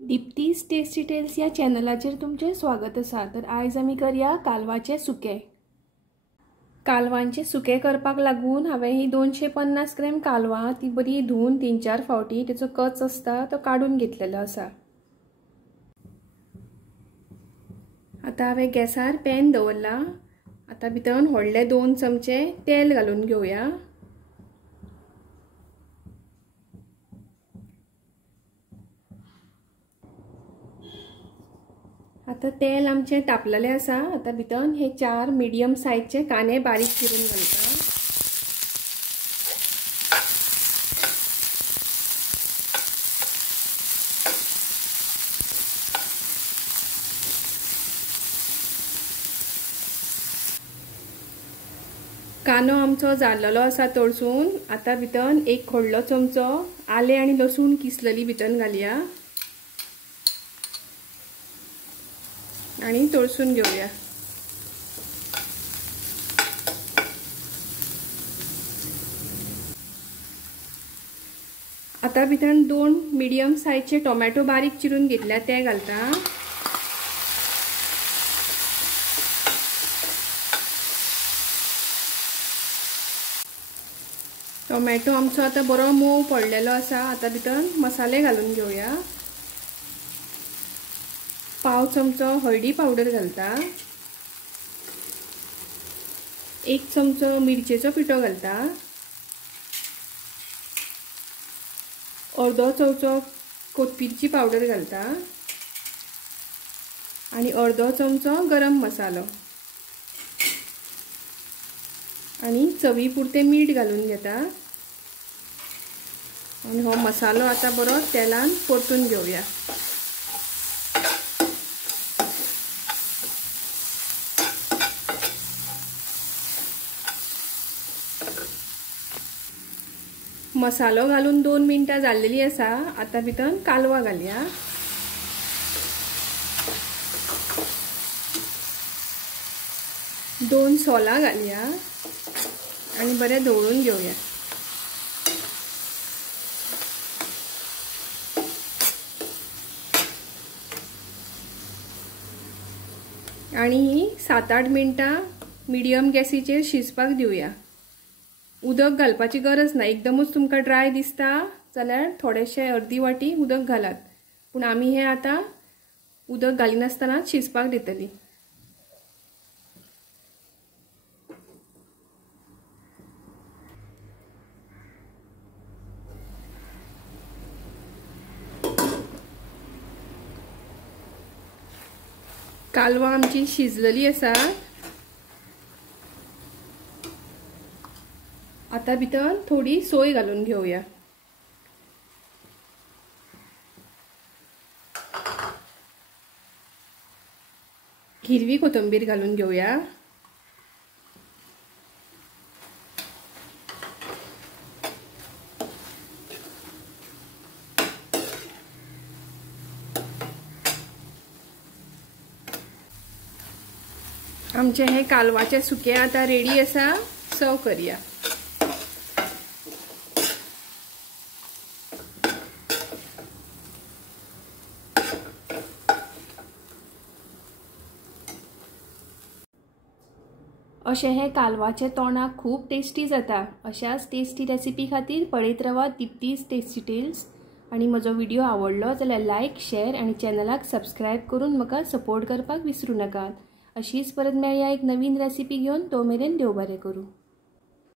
दीप्तीज tasty tales या चॅनलाचेर तुमचे स्वागत आसा। तर आयज आमी करया कालवाचे सुके। कालवांचे सुके करपाक लागून हांवें ही 250 ग्रॅम कालवां ती बरी धुवन 3-4 फावटी तेचो कच आसता तो काढून घेतलेलो आसा। आता हांवें गॅसार पॅन दवरला। आता भितर व्हडले 2 चमचे तेल घालून घेवया। आता तेल आमचे तापलेले आसा। आता भितर हे 4 मीडियम साइजचे कांदे बारीक चिरून घालता। कांदो आमचो जाल्लो आसा तळसून। आता भितर एक व्हडलो चमचो आले आणि लसूण किसलेली भितर घालया आणि तळसून घेऊया। आता भितर 2 मीडियम साइजचे टोमॅटो बारीक चिरून घेतल्या ते घालता। टोमॅटो आमचो आता बरो मोव पडलेलो आसा। आता भितर मसाले घालून घेऊया। पाव चमचो हळदी पावडर घालता। 1 चमचो मिरचेचो पिठो घालता। अर्धो चमचो कोथमीरची पावडर घालता आणि अर्धो चमचो गरम मसालो आणि चवी पुरते मीठ घालून घेता आणि हो मसालो आता बरो तेलान परतून घेऊया। मसालो घालून 2 मिनिटां जाल्लेली आसा। आता भितर कालवा घालया। दोन सोला घालया आणि बरे ढवळून घेऊया। आणि ही 7-8 मिनिटां मीडियम गॅसीचेर शिजपाक दिवया। उदक घालपाची गरज ना। एकदमच तुमका ड्राय दिसता जाल्यार थोडेशे अर्धी वाटी उदक घालात, पण आमी हे आता उदक घालिनासतना शिजपाक दितली। कालवा आमची शिजलेली आसा। आता भितर थोडी सोय घालून घेऊया। हिरवी कोथिंबीर घालून घेऊया। आमचे हे कालवाचे सुके आता रेडी आसा। सर्व करूया। अशे हे कालवाचे तोंडाक खूप टेस्टी जाता। अशाच टेस्टी रेसिपी खातीर पळयत रावा दीप्तीज टेस्टी टेल्स। आणि म्हजो व्हिडिओ आवडलो जाल्यार लायक, शेअर आणि चॅनलाक सबस्क्राइब करून म्हाका सपोर्ट करपाक विसरू नकात। अशीच परत मेळया एक नवीन रेसिपी घेऊन। तो मेरेन देव बरें करूं।